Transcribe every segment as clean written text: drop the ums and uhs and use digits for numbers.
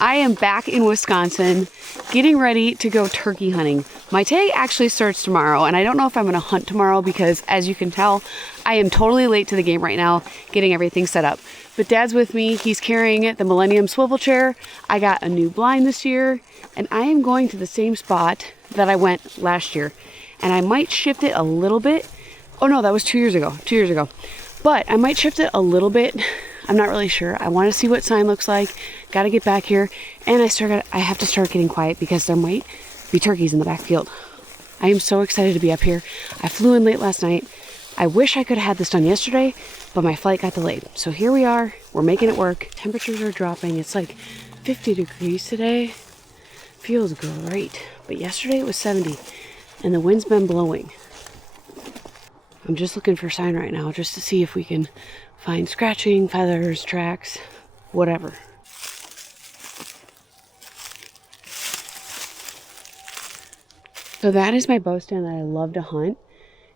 I am back in Wisconsin, getting ready to go turkey hunting. My tag actually starts tomorrow, and I don't know if I'm going to hunt tomorrow because, as you can tell, I am totally late to the game right now, getting everything set up. But Dad's with me. He's carrying the Millennium swivel chair. I got a new blind this year, and I am going to the same spot that I went last year. And I might shift it a little bit. Oh no, that was 2 years ago. 2 years ago. But I might shift it a little bit. I'm not really sure. I want to see what sign looks like. Got to get back here. And I have to start getting quiet because there might be turkeys in the backfield. I am so excited to be up here. I flew in late last night. I wish I could have had this done yesterday, but my flight got delayed. So here we are. We're making it work. Temperatures are dropping. It's like 50 degrees today. Feels great. But yesterday it was 70 and the wind's been blowing. I'm just looking for a sign right now just to see if we can find scratching, feathers, tracks, whatever. So that is my bow stand that I love to hunt,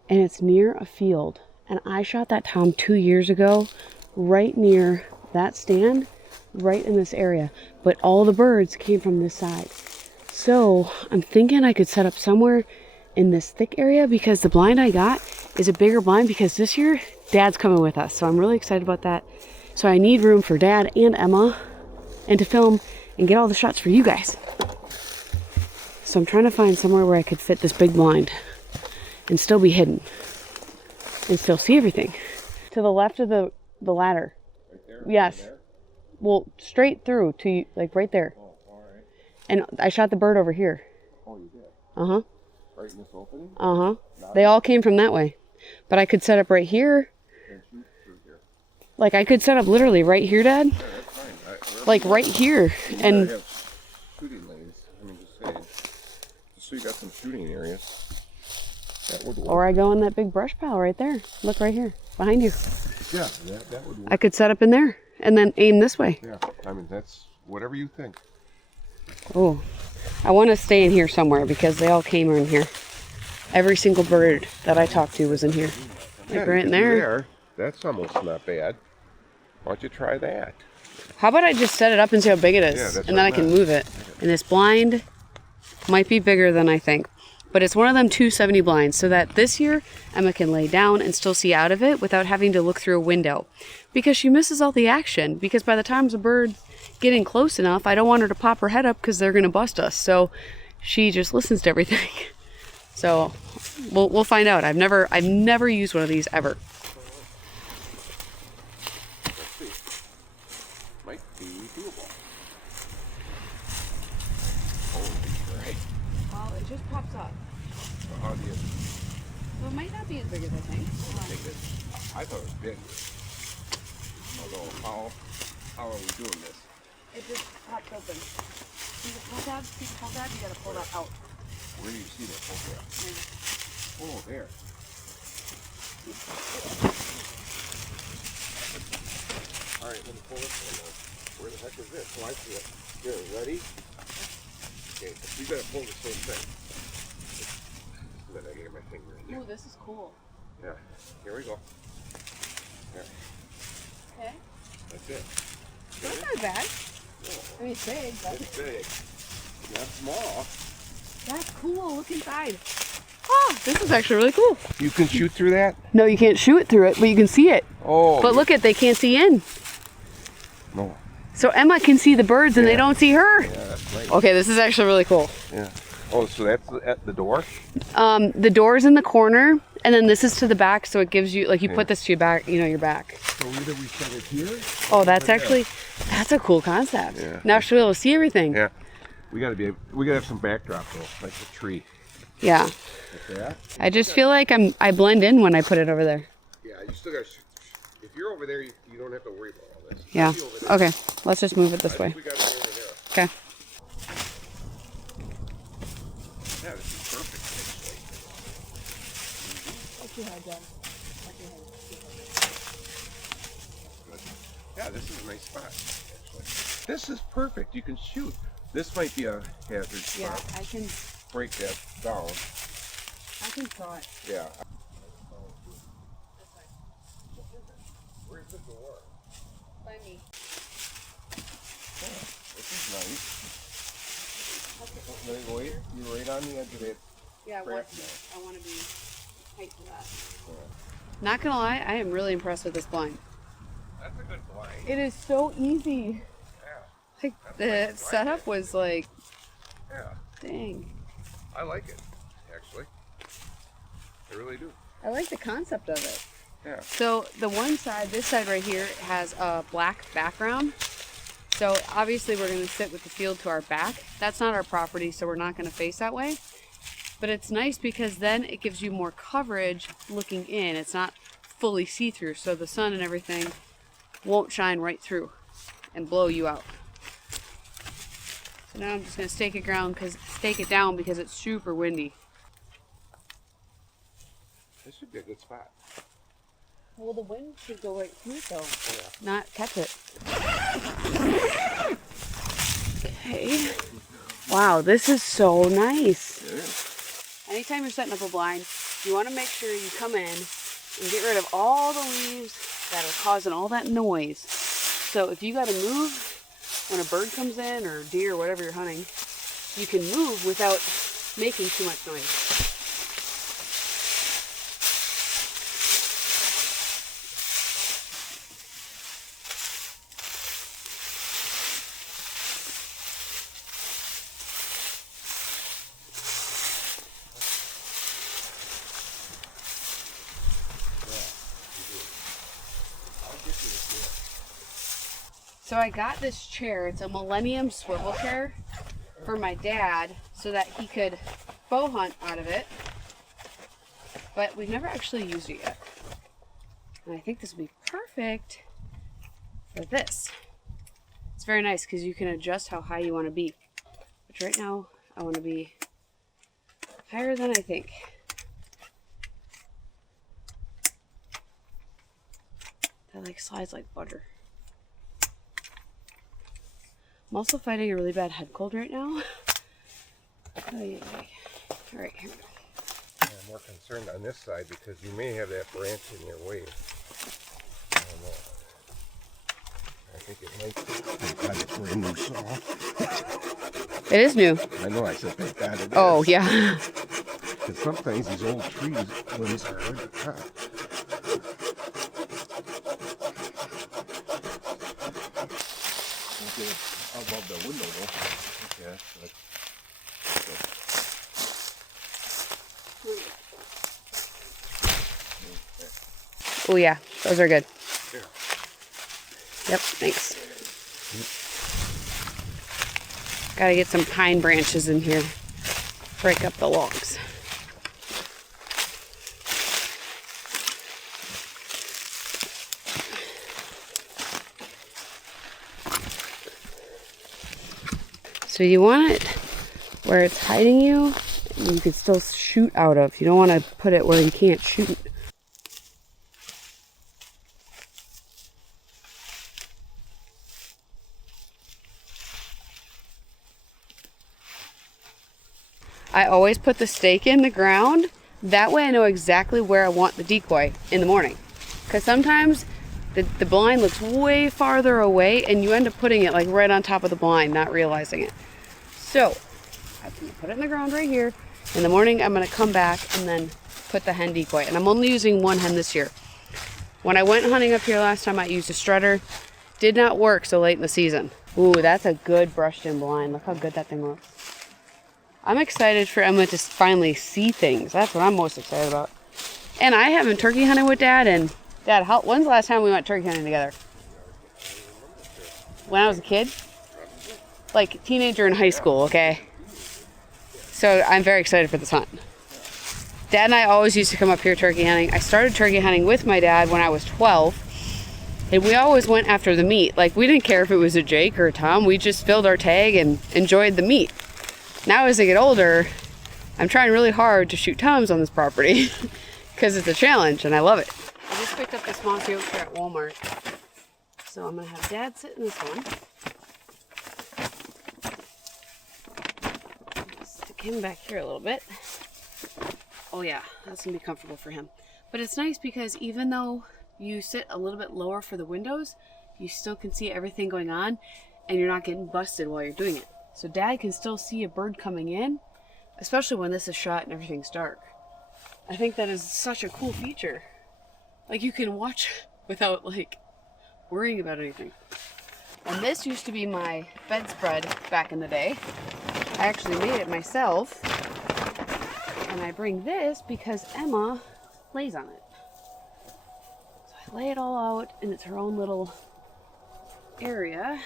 and it's near a field. And I shot that tom 2 years ago right near that stand, right in this area. But all the birds came from this side. So I'm thinking I could set up somewhere in this thick area because the blind I got is a bigger blind because this year Dad's coming with us. So I'm really excited about that. So I need room for Dad and Emma and to film and get all the shots for you guys. So I'm trying to find somewhere where I could fit this big blind and still be hidden and still see everything. To the left of the ladder. Right there? Yes. Right there? Well, straight through to you, like right there. Oh, all right. And I shot the bird over here. Oh, you did? Uh-huh. Right in this opening? Uh-huh. They all came from that way. But I could set up right here. And shoot through here. Like I could set up literally right here, Dad. Yeah, that's fine. Like right here. You And gotta have shooting lanes. I mean, just saying. Just so you got some shooting areas. That would work. or I go in that big brush pile right there. Look right here. Behind you. Yeah, that would work. I could set up in there and then aim this way. Yeah, I mean, that's whatever you think. Oh. I want to stay in here somewhere because they all came in here. Every single bird that I talked to was in here. Like right in there. That's almost not bad. Why don't you try that? How about I just set it up and see how big it is? Yeah, that's and then I can move it. And this blind might be bigger than I think. But it's one of them 270 blinds so that this year Emma can lay down and still see out of it without having to look through a window. Because she misses all the action. Because by the time the bird's getting close enough, I don't want her to pop her head up because they're going to bust us. So she just listens to everything. So we'll find out. I've never used one of these ever. Let's see. Might be doable. Holy right. Well, it just pops up. So how do you So it might not be as big as I think. think it? I thought it was big. Although, how are we doing this? It just pops open. See the pull tab? See the pull tab? You gotta pull that out. Where do you see that? Oh, there. All right, let me pull this one out. Where the heck is this? Oh, I see it. Here, ready? Okay, you gotta pull the same thing. Then I get my finger in there. Ooh, this is cool. Yeah, here we go. There, Okay. that's it. That's not bad. I mean, it's big, but It's big. Not small. that's cool. Look inside. Oh, this is actually really cool. You can shoot through that? No, you can't shoot through it, but you can see it. Oh. But look they can't see in. No. So Emma can see the birds and they Yeah. don't see her. Yeah, that's right. Okay, this is actually really cool. Yeah. Oh, so that's at the door? The door's in the corner, and then this is to the back, so it gives you, like, you put this to your back, your back. So either we set it here? Oh, that's a cool concept. Yeah. Now she'll be able to see everything. Yeah. We gotta have some backdrop though, like the tree. Yeah. Like that. I just feel like I blend in when I put it over there. Yeah, you still gotta shoot. If you're over there, you don't have to worry about all this. Yeah. Be over there. Okay, let's just move it this way. We got it over there. Okay. Yeah, this is perfect actually. Yeah, this is a nice spot actually. This is perfect. You can shoot. This might be a hazard spot. Yeah, I can Break that down. saw it. Yeah. Where's the door? By me. Oh, this is Nice. Wait, you're right on the edge of it. Yeah, I want to be tight to that. Yeah. Not gonna lie, I am really impressed with this blind. That's a good blind. It is so easy. Yeah. Like the setup was like, yeah. Dang. I like it, actually. I really do. I like the concept of it. Yeah. So the one side, this side right here, has a black background. So obviously we're going to sit with the field to our back. That's not our property, so we're not going to face that way. But it's nice because then it gives you more coverage looking in. It's not fully see-through, so the sun and everything won't shine right through and blow you out. So now I'm just going to stake it down because it's super windy. This should be a good spot. Well, the wind should go right through it though, not catch it. Okay. Wow, this is so nice. Yeah. Anytime you're setting up a blind, you want to make sure you come in and get rid of all the leaves that are causing all that noise. So if you got to move when a bird comes in or deer or whatever you're hunting, you can move without making too much noise. So I got this chair, it's a Millennium swivel chair for my dad so that he could bow hunt out of it, but we've never actually used it yet. And I think this would be perfect for this. It's very nice because you can adjust how high you want to be, which right now I want to be higher than I think. That like slides like butter. I'm also fighting a really bad head cold right now. All right, here we go. I'm more concerned on this side because you may have that branch in your way. I don't know. I think it might be. Thank God it's for a new saw. It is new. I know, I said thank God it is. Oh, yeah. Because sometimes these old trees, limbs are hard to cut. Above the window though. Okay, but, Oh yeah, those are good. yeah. Yep, thanks. Gotta get some pine branches in here. Break up the logs. So you want it where it's hiding you and you can still shoot out of. You don't want to put it where you can't shoot. I always put the stake in the ground. That way I know exactly where I want the decoy in the morning. Because sometimes the blind looks way farther away and you end up putting it like right on top of the blind, not realizing it. So I'm going to put it in the ground right here. In the morning I'm going to come back and then put the hen decoy. And I'm only using one hen this year. When I went hunting up here last time I used a strutter. Did not work so late in the season. Ooh, that's a good brushed in blind. Look how good that thing looks. I'm excited for Emma to finally see things. That's what I'm most excited about. And I haven't turkey hunted with Dad. And Dad, when's the last time we went turkey hunting together? When I was a kid? Like teenager in high school, okay? So I'm very excited for this hunt. Dad and I always used to come up here turkey hunting. I started turkey hunting with my dad when I was 12. And we always went after the meat. Like we didn't care if it was a Jake or a Tom. We just filled our tag and enjoyed the meat. Now as I get older, I'm trying really hard to shoot toms on this property because it's a challenge and I love it. I just picked up this mossy oak here at Walmart. So I'm going to have Dad sit in this one. Stick him back here a little bit. Oh yeah, that's going to be comfortable for him. But it's nice because even though you sit a little bit lower for the windows, you still can see everything going on. and you're not getting busted while you're doing it. So Dad can still see a bird coming in, especially when this is shut and everything's dark. I think that is such a cool feature. Like, you can watch without like worrying about anything. And this used to be my bedspread back in the day. I actually made it myself. And I bring this because Emma lays on it. So I lay it all out, and it's her own little area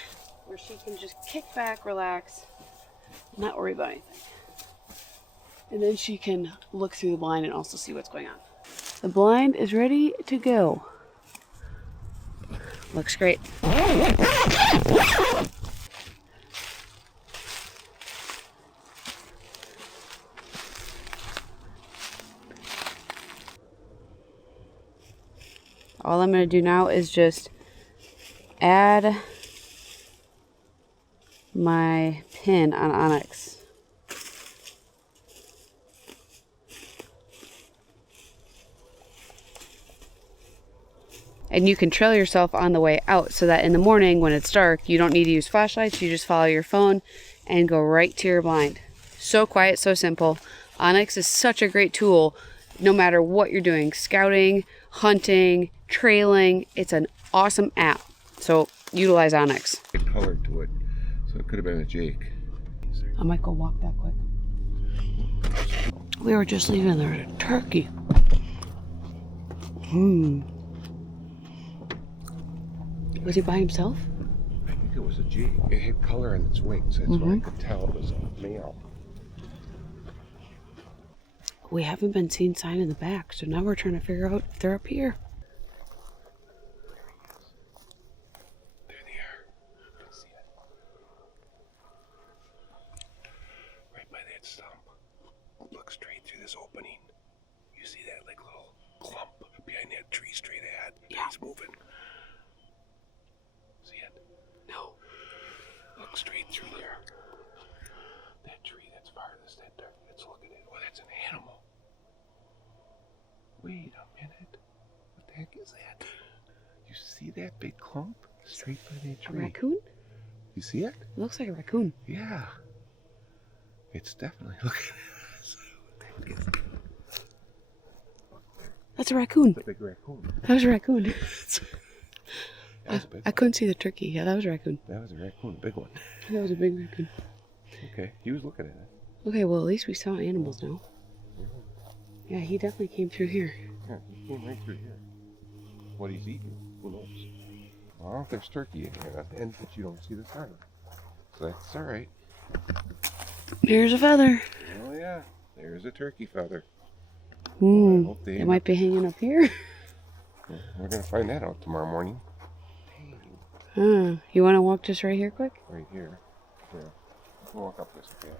where she can just kick back, relax, not worry about anything. And then she can look through the blind and also see what's going on. The blind is ready to go. Looks great. All I'm going to do now is just add my pin on onyx. And you can trail yourself on the way out so that in the morning when it's dark, you don't need to use flashlights. You just follow your phone and go right to your blind. So quiet, so simple. Onyx is such a great tool no matter what you're doing. Scouting, hunting, trailing. It's an awesome app. So utilize Onyx. Good color to it. So it could have been a Jake. I might go walk that quick. We were just leaving there at a turkey. Was he by himself? I think it was a Jake. It had color on its wings. That's why I could tell it was a male. We haven't been seen sign in the back, so now we're trying to figure out if they're up here. There they are. You can see it. Right by that stump. Look straight through this opening. You see that like little clump behind that tree straight ahead? Yeah. He's moving. See it? No. Look straight through there. That tree that's farthest, it's looking at. Oh, that's an animal. Wait a minute. What the heck is that? You see that big clump straight by that A tree? raccoon? You see it? It looks like a raccoon. Yeah. It's definitely looking at us. What the heck is it? That's a raccoon. It's a big raccoon. That was a raccoon. That was a big I couldn't see the turkey. Yeah, that was a raccoon. That was a raccoon, a big one. That was a big raccoon. Okay, he was looking at it. Okay, well, at least we saw animals now. Yeah, he definitely came through here. Yeah, he came right through here. What he's eating, who knows? Well, there's turkey in here, and but you don't see the sign. So that's all right. Here's a feather. Oh yeah, there's a turkey feather. It might be hanging up here. We're gonna find that out tomorrow morning. You want to walk just right here quick? Right here. Yeah. We'll walk up this way.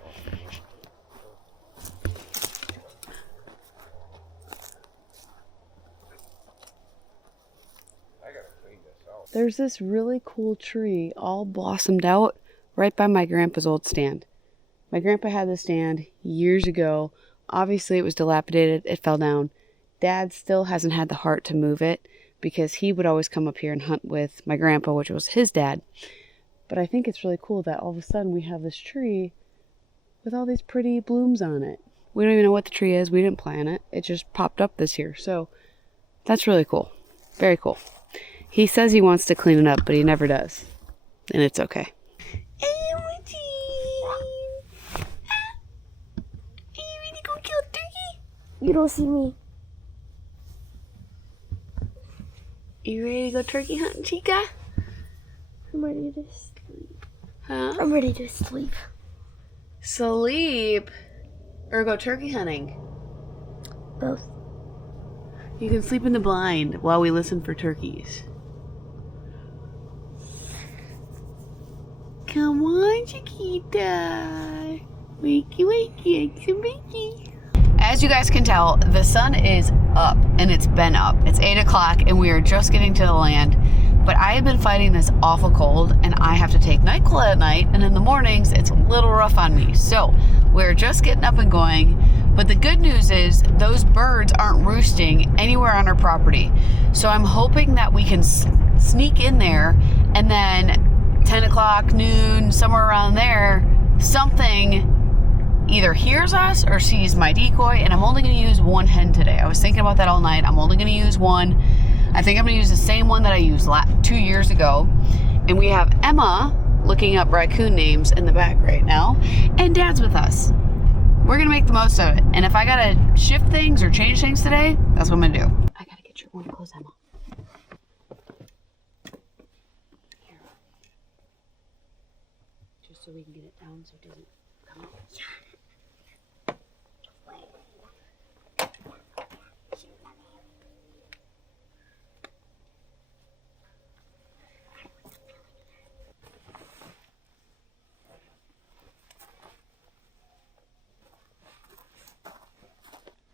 I gotta clean this out. There's this really cool tree all blossomed out right by my grandpa's old stand. My grandpa had this stand years ago. Obviously it was dilapidated, it fell down. Dad still hasn't had the heart to move it because he would always come up here and hunt with my grandpa, which was his dad. But I think it's really cool that all of a sudden we have this tree with all these pretty blooms on it. We don't even know what the tree is. We didn't plant it. It just popped up this year. So that's really cool. Very cool. He says he wants to clean it up, but he never does. And it's okay. Are you ready to go kill a turkey? You don't see me. You ready to go turkey hunting, Chica? I'm ready to sleep. Huh? I'm ready to sleep. Sleep? Or go turkey hunting? Both. You can sleep in the blind while we listen for turkeys. Come on, Chiquita. Wakey, wakey, eggs and bakey. As you guys can tell, the sun is up, and it's been up. It's 8 o'clock, and we are just getting to the land. But I have been fighting this awful cold, and I have to take NyQuil at night, and in the mornings, it's a little rough on me. So we're just getting up and going. But the good news is those birds aren't roosting anywhere on our property. So I'm hoping that we can sneak in there and then 10 o'clock, noon, somewhere around there, something either hears us or sees my decoy, and I'm only going to use one hen today. I was thinking about that all night. I'm only going to use one. I think I'm going to use the same one that I used 2 years ago. And we have Emma looking up raccoon names in the back right now, and Dad's with us. We're going to make the most of it. And if I got to shift things or change things today, that's what I'm going to do. I got to get your one close, Emma. Here. Just so we can get it down so it doesn't come up.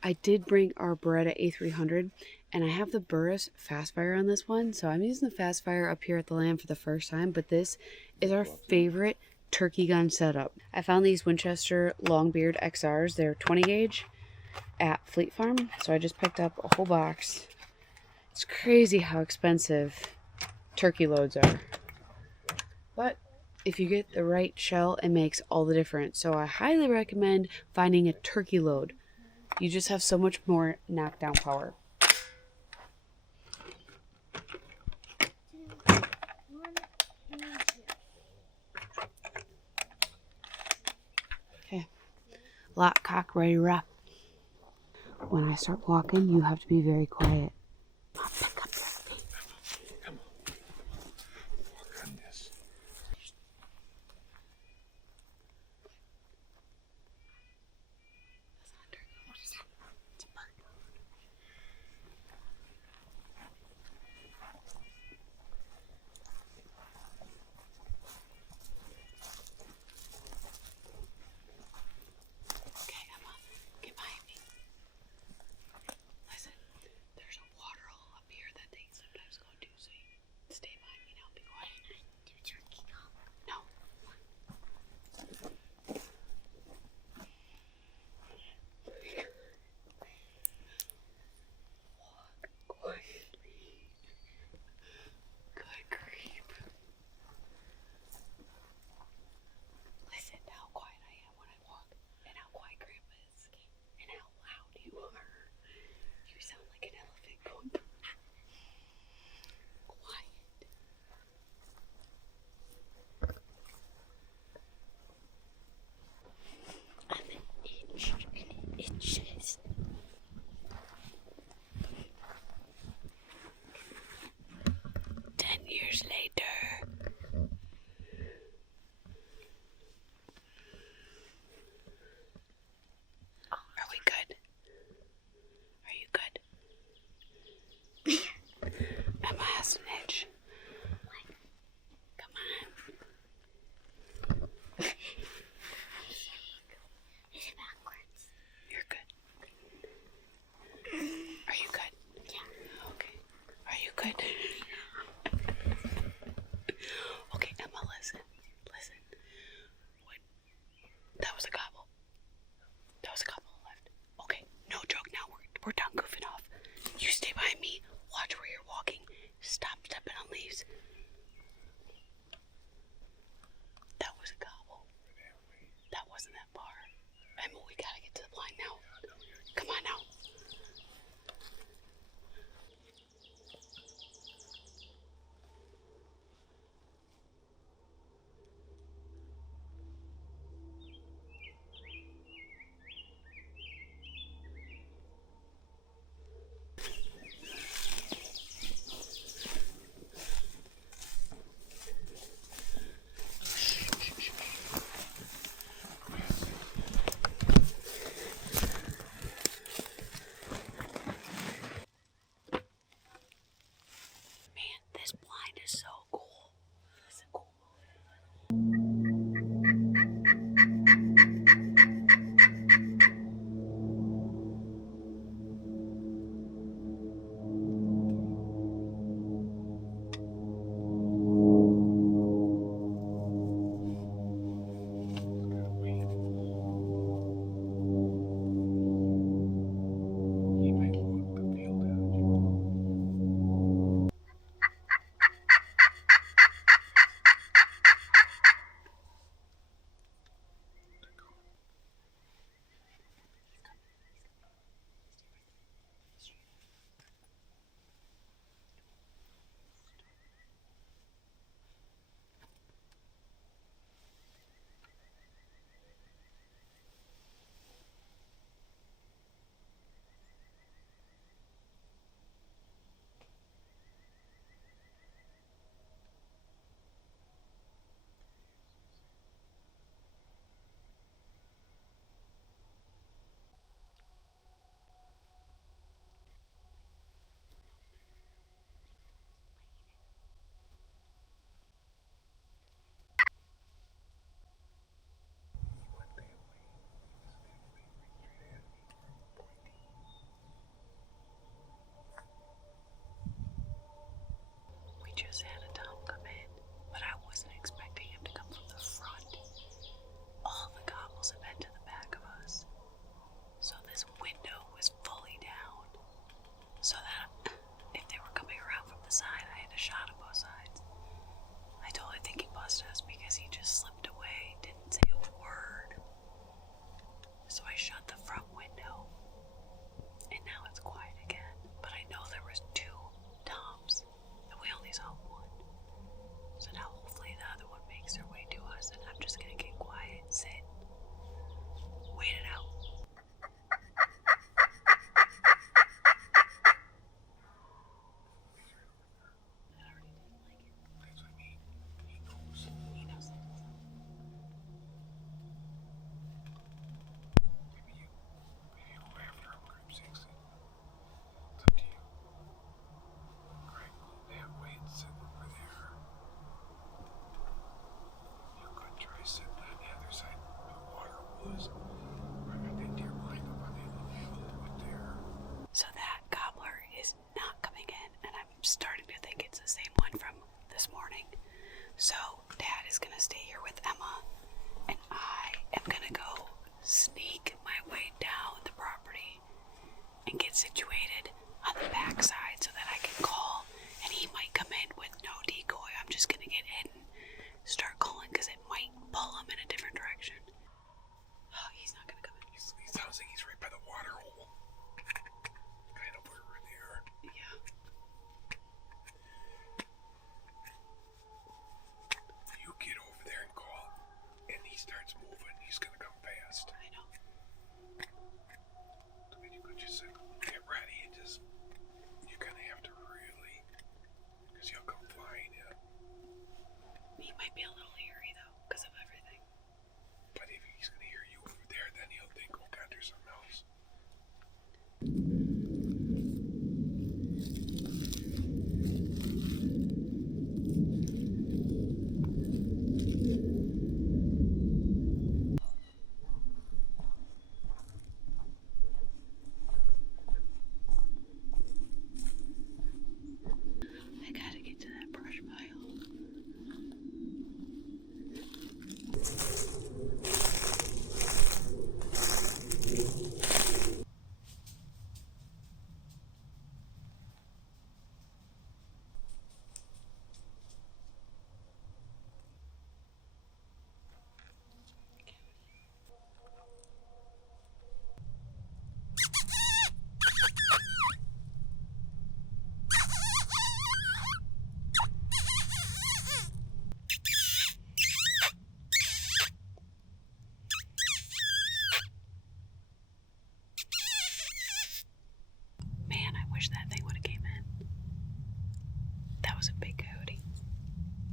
I did bring our Beretta A300, and I have the Burris Fast Fire on this one, so I'm using the Fast Fire up here at the land for the first time, but this is our favorite turkey gun setup. I found these Winchester Longbeard XRs. They're 20 gauge at Fleet Farm, so I just picked up a whole box. It's crazy how expensive turkey loads are, but if you get the right shell, it makes all the difference. So I highly recommend finding a turkey load. You just have so much more knockdown power. Okay, lock, cock, ready, wrap. When I start walking, you have to be very quiet. I'll pick up your feet. Come on. Walk on this. It's a bird. Okay, Emma, get behind me. Listen, there's a gonna go sneak my way down the property and get situated on the back side so that I can call and he might come in with no decoy. I'm just gonna get hidden, start calling because it might pull him in a different direction. Oh, he's not gonna come in. He sounds like he's right by the water hole. Kind of over there. Yeah. You get over there and call, and he starts moving. He's gonna come fast. I know. And you could just get ready and just, you're gonna have to really, because he'll come flying in. He might be a little leery though because of everything. But if he's gonna hear you over there, then he'll think, oh God, there's something else. I gotta get to that brush pile. Man, I wish that thing would have came in. That was a big coyote.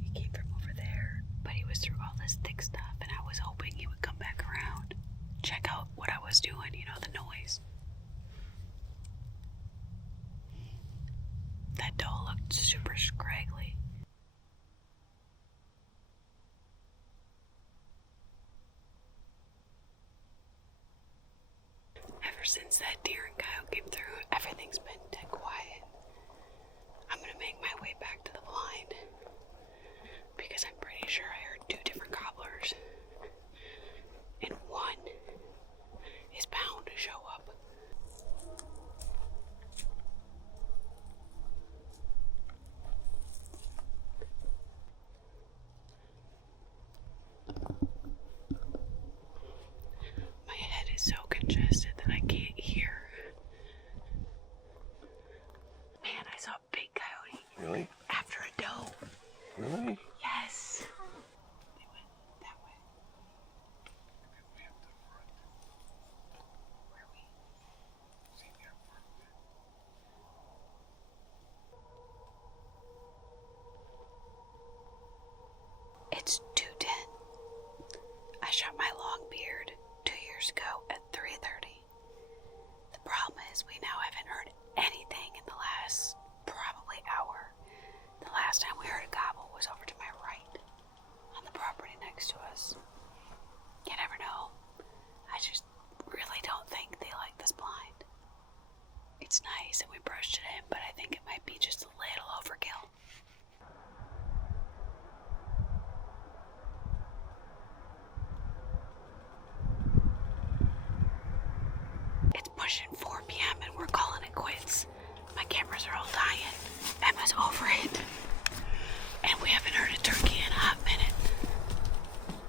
He came from over there, but he was through all this thick stuff, and I was hoping he would come back around. Check out what I was doing, you know, the noise. That doe looked super scraggly. Ever since that deer and coyote came through, everything's been dead quiet. I'm gonna make my way back to the blind because I'm pretty sure I heard 2 different gobblers, and one is bound to show up. My head is so congested that I can't hear. Man, I saw a big coyote Really? after a doe. Really? Yes. They went that way. Way up the front. Where we? See that front? It's 2:10. I shot my long beard 2 years ago at 3:30. The problem is we now haven't heard anything in the last probably hour. The last time we heard a gobble was over to my right on the property next to us. You never know. I just really don't think they like this blind. It's nice and we brushed it in, but I think it might be just a little overkill. It's pushing 4 p.m. and we're calling it quits. My cameras are all dying. Emma's over it. And we haven't heard a turkey in a hot minute.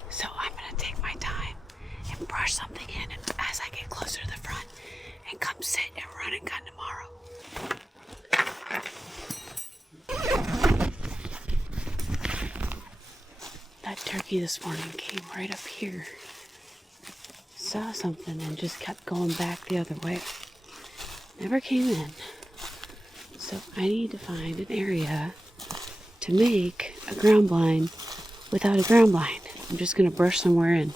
So I'm gonna take my time and brush something in as I get closer to the front and come sit and run and gun tomorrow. That turkey this morning came right up here. Saw something and just kept going back the other way. Never came in. So I need to find an area to make a ground blind without a ground blind. I'm just gonna brush somewhere in.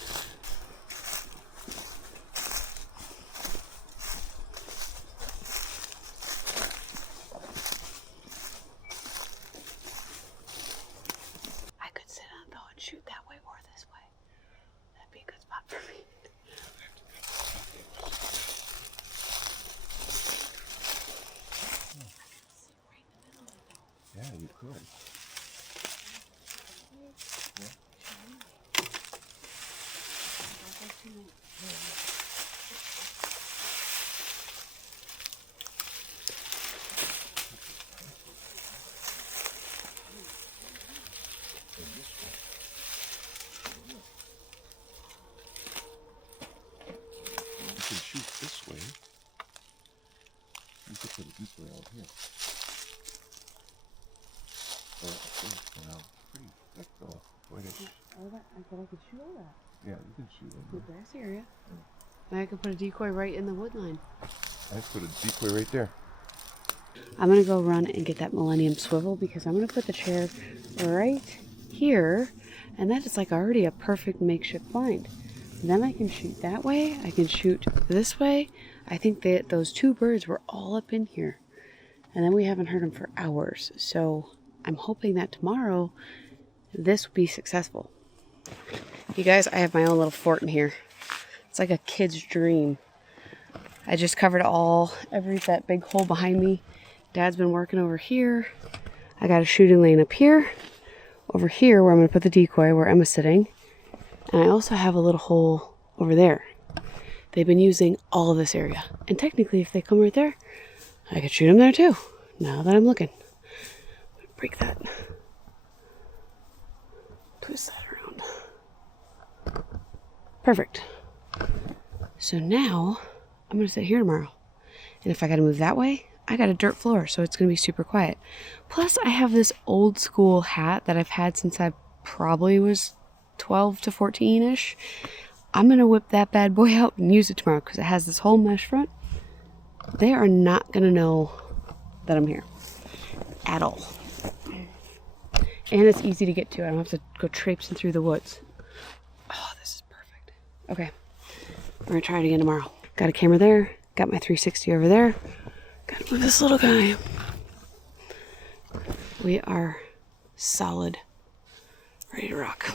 I could sit on though and shoot that way or this way. That'd be a good spot for me. Yeah, you could. I thought I could shoot all that. Yeah, you can shoot it. The grass area. And I could put a decoy right in the wood line. I put a decoy right there. I'm gonna go run and get that Millennium Swivel because I'm gonna put the chair right here, and that is like already a perfect makeshift blind. And then I can shoot that way, I can shoot this way. I think that those two birds were all up in here, and then we haven't heard them for hours. So I'm hoping that tomorrow this will be successful. You guys, I have my own little fort in here. It's like a kid's dream. I just covered that big hole behind me. Dad's been working over here. I got a shooting lane up here. Over here where I'm going to put the decoy where Emma's sitting. And I also have a little hole over there. They've been using all of this area. And technically if they come right there, I could shoot them there too. Now that I'm looking. Break that. Twist that around. Perfect. So now I'm going to sit here tomorrow. And if I got to move that way, I got a dirt floor, so it's going to be super quiet. Plus, I have this old school hat that I've had since I probably was 12 to 14-ish. I'm going to whip that bad boy out and use it tomorrow because it has this whole mesh front. They are not going to know that I'm here at all. And it's easy to get to. I don't have to go traipsing through the woods. Oh, this is perfect. Okay, we're going to try it again tomorrow. Got a camera there. Got my 360 over there. Gotta move this little guy. We are solid. Ready to rock.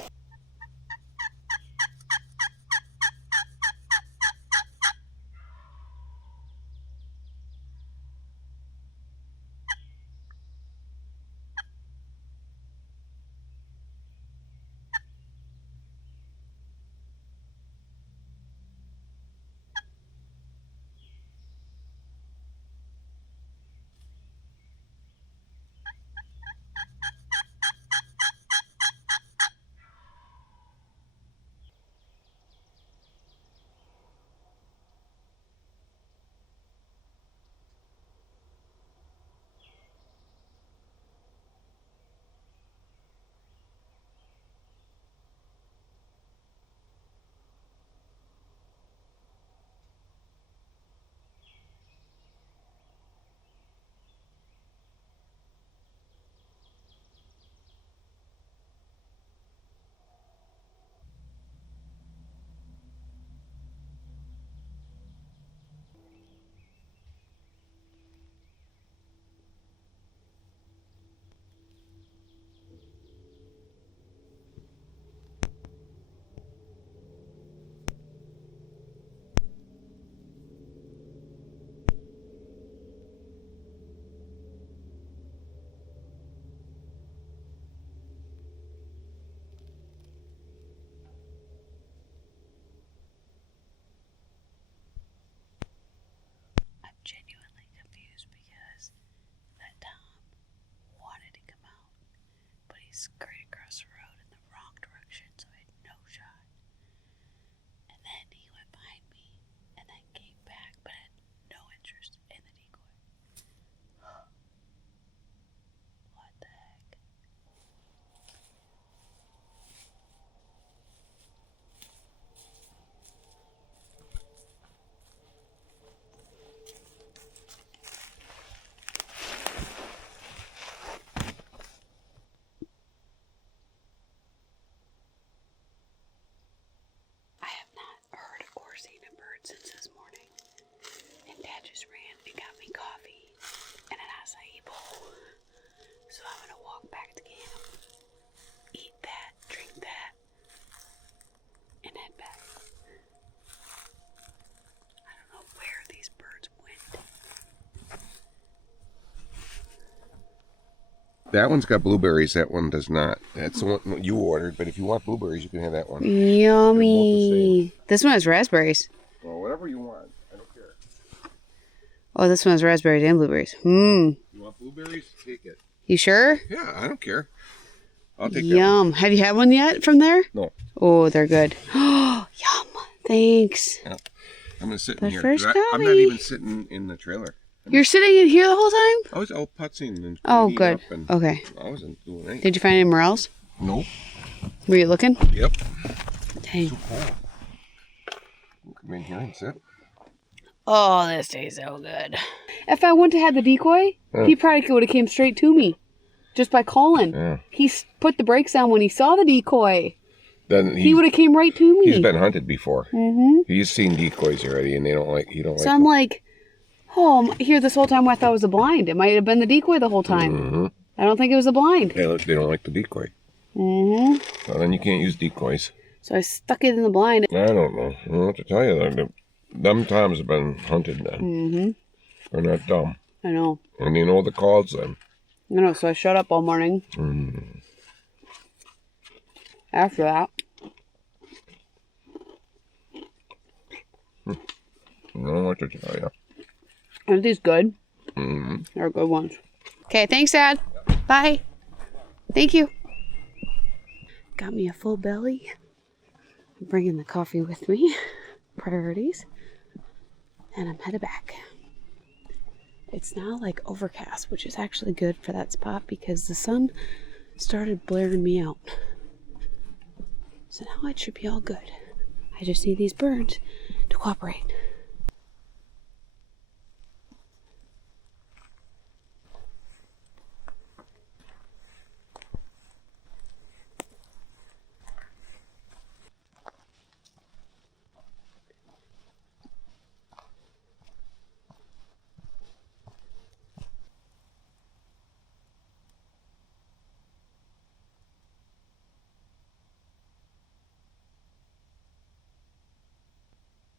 Genuinely confused because that Tom wanted to come out, but he scurried across the road in the wrong direction, so I had no shot. And then he went behind me and then came back, but had no interest in the decoy. What the heck? Since this morning, and Dad just ran and got me coffee and an acai bowl. So I'm gonna walk back to camp, eat that, drink that, and head back. I don't know where these birds went. That one's got blueberries. That one does not. That's the one you ordered, but if you want blueberries, you can have that one. Yummy. This one has raspberries. Well, whatever you want. I don't care. Oh, this one has raspberries and blueberries. You want blueberries? Take it. You sure? Yeah, I don't care. I'll take that Yum. one. Have you had one yet from there? No. Oh, they're good. Oh, yum. Thanks. Yeah. I'm going to sit The in here. first I'm not even sitting in the trailer. You're sitting in here the whole time? I was out putzing and Oh, cleaning good. up and Okay. I wasn't doing anything. Did you find anywhere else? Nope. Were you looking? Yep. Dang. So cool. Come in here and sit. Oh, this tastes so good. If I wouldn't have had the decoy, he probably would have came straight to me. Just by calling. Yeah. He put the brakes on when he saw the decoy. Then He would have came right to me. He's been hunted before. He's seen decoys already, and he don't like So I'm them. like, oh, here this whole time I thought it was a blind. It might have been the decoy the whole time. I don't think it was a blind. They don't like the decoy. Well, then you can't use decoys. So I stuck it in the blind. I don't know. I don't know what to tell you. Them times have been hunted then. They're not dumb. I know. And you know the calls then. I know, so I shut up all morning. After that. I don't know what to tell you. Aren't these good? They're good ones. Okay, thanks, Dad. Bye. Thank you. Got me a full belly. I'm bringing the coffee with me. Priorities. And I'm headed back. It's now like overcast, which is actually good for that spot because the sun started blaring me out. So now it should be all good. I just need these birds to cooperate.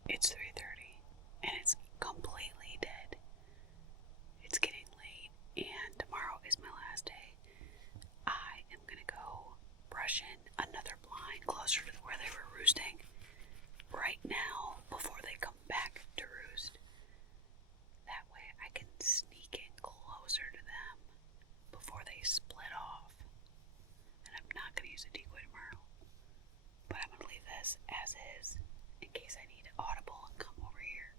It's 3:30 and it's completely dead. It's getting late and tomorrow is my last day. I am gonna go brush in another blind closer to where they were roosting right now before they come back to roost. That way I can sneak in closer to them before they split off. And I'm not gonna use a decoy tomorrow, but I'm gonna leave this as is. In case I need audible and come over here.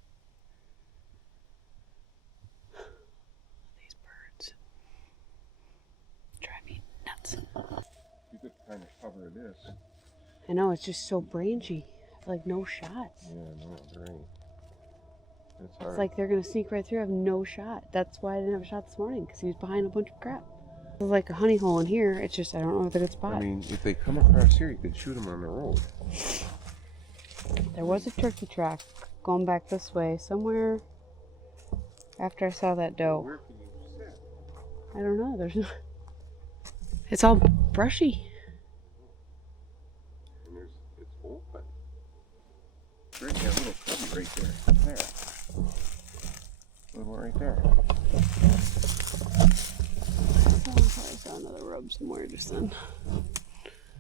These birds drive me nuts. You could kind of cover this. I know, it's just so branchy. Like no shots. Yeah, no, there ain't. It's hard. It's like they're gonna sneak right through. I have no shot. That's why I didn't have a shot this morning, because he was behind a bunch of crap. It's like a honey hole in here. It's just I don't know if it's a good spot. I mean, if they come across here, you could shoot them on the road. There was a turkey track going back this way somewhere after I saw that doe. Where can you sit? I don't know. There's no. It's all brushy. And it's open. Right that little cubby right there. There. Little one right there. I saw another rub somewhere just then.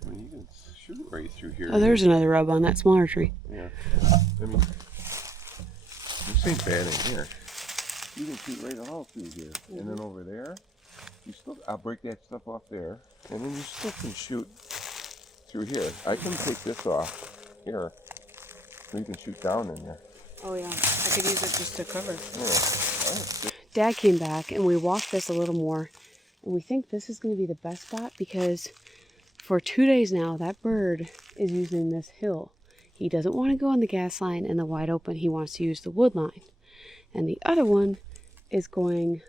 I mean, you can shoot right through here. Oh, there's another rub on that smaller tree. Yeah. I mean, this ain't bad in here. You can shoot right all through here. And then over there, you still, I'll break that stuff off there. And then you still can shoot through here. I can take this off here. So you can shoot down in there. Oh yeah, I could use it just to cover. Yeah. Dad came back and we walked this a little more. And we think this is going to be the best spot because for 2 days now, that bird is using this hill. He doesn't want to go on the gas line and the wide open. He wants to use the wood line. And the other one is going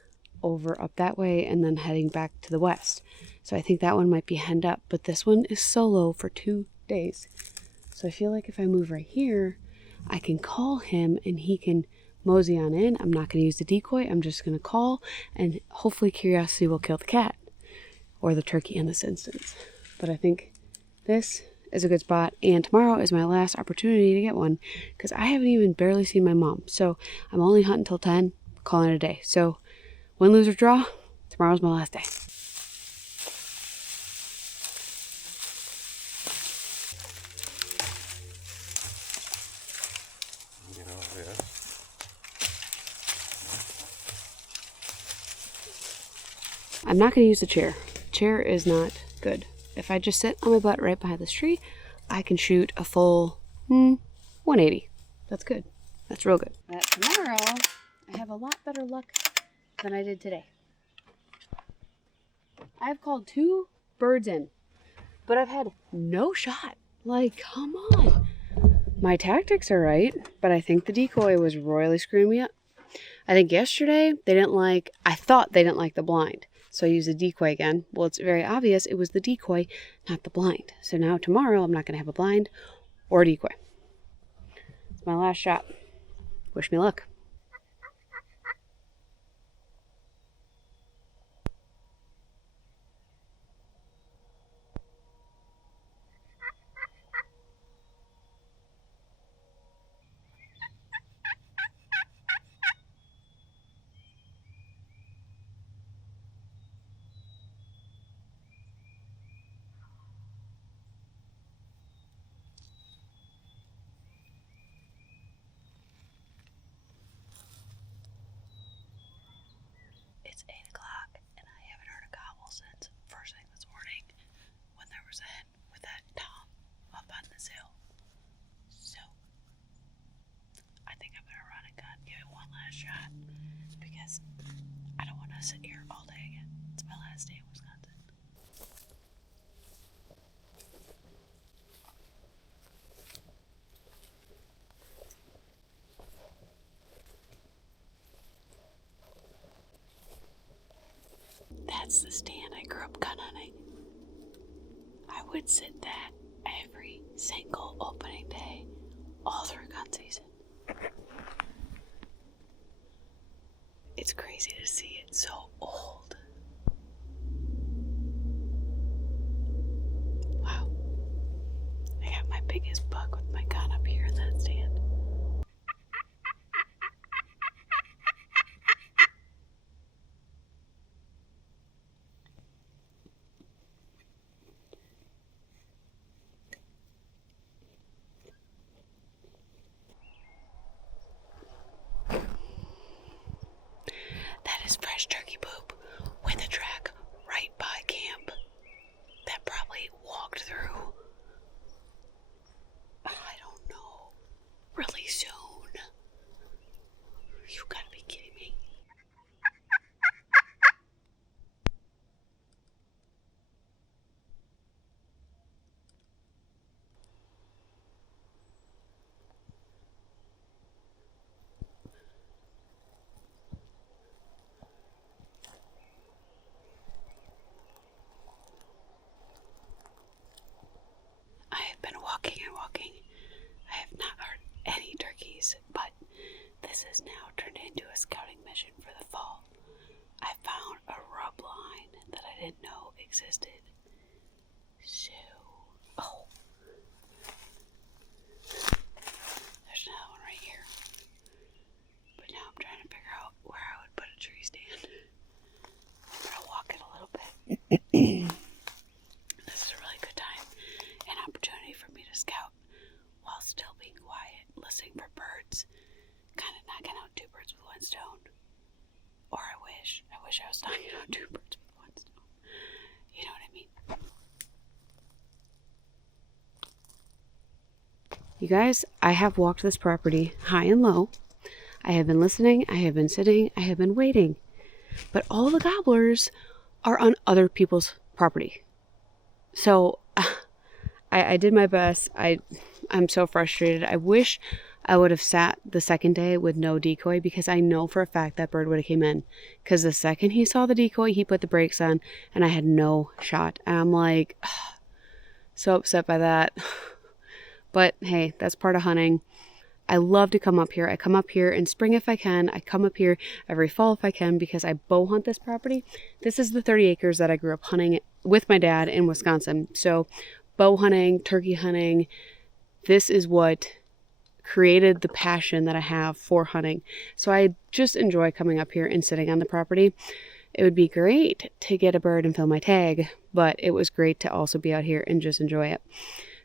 over up that way and then heading back to the west. So I think that one might be henned up. But this one is solo for 2 days. So I feel like if I move right here, I can call him and he can mosey on in. I'm not going to use the decoy. I'm just going to call and hopefully curiosity will kill the cat or the turkey in this instance. But I think this is a good spot, and tomorrow is my last opportunity to get one because I haven't even barely seen my mom. So I'm only hunting until 10, calling it a day. So win, lose, or draw, tomorrow's my last day. Get all this. I'm not going to use the chair. Chair is not good. If I just sit on my butt right behind this tree, I can shoot a full 180. That's good. That's real good. But tomorrow, I have a lot better luck than I did today. I've called 2 birds in. but I've had no shot. Like, come on. My tactics are right, but I think the decoy was royally screwing me up. I think yesterday I thought they didn't like the blind. So I used the decoy again. Well, it's very obvious it was the decoy, not the blind. So now tomorrow I'm not going to have a blind or a decoy. It's my last shot. Wish me luck. It's 8 o'clock and I haven't heard a gobble since first thing this morning when there was a hen with that tom up on this hill. So I think I'm gonna run and gun, give it one last shot because I don't want to sit here all day again. It's my last day in Wisconsin. That's the stand I grew up gun hunting. I would sit that every single opening day, all through gun season. It's crazy to see it so old. Wow. I got my biggest buck with my gun up here in that stand. That is fresh turkey poop with a track right by camp that probably walked through, I don't know, really soon. You gotta be kidding me. I have been walking and walking. I have not heard any turkeys, but this has now turned into a scouting mission for the fall. I found a rub line that I didn't know existed. So, oh, there's another one right here. But now I'm trying to figure out where I would put a tree stand. I'm gonna walk it a little bit. This is a really good time, an opportunity for me to scout while still being quiet, listening for birds, kind of knocking out two birds with one stone. Or I wish I was knocking out two birds with one stone. You know what I mean? You guys, I have walked this property high and low. I have been listening, I have been sitting, I have been waiting. But all the gobblers are on other people's property. So I did my best. I'm so frustrated. I wish I would have sat the second day with no decoy because I know for a fact that bird would have came in. Because the second he saw the decoy, he put the brakes on and I had no shot. And I'm like, so upset by that. But hey, that's part of hunting. I love to come up here. I come up here in spring if I can. I come up here every fall if I can because I bow hunt this property. This is the 30 acres that I grew up hunting with my dad in Wisconsin. So bow hunting, turkey hunting, this is what created the passion that I have for hunting. So I just enjoy coming up here and sitting on the property. It would be great to get a bird and fill my tag, but it was great to also be out here and just enjoy it.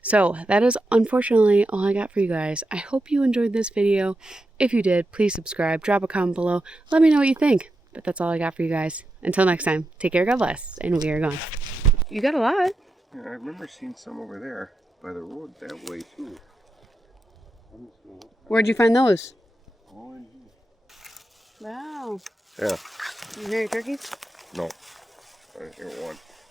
So that is unfortunately all I got for you guys. I hope you enjoyed this video. If you did, please subscribe, drop a comment below. Let me know what you think. But that's all I got for you guys. Until next time, take care, God bless, and we are gone. You got a lot. Yeah, I remember seeing some over there by the road that way too. Where'd you find those? Oh, in here. Wow. Yeah. You hear your turkeys? No. I didn't hear one.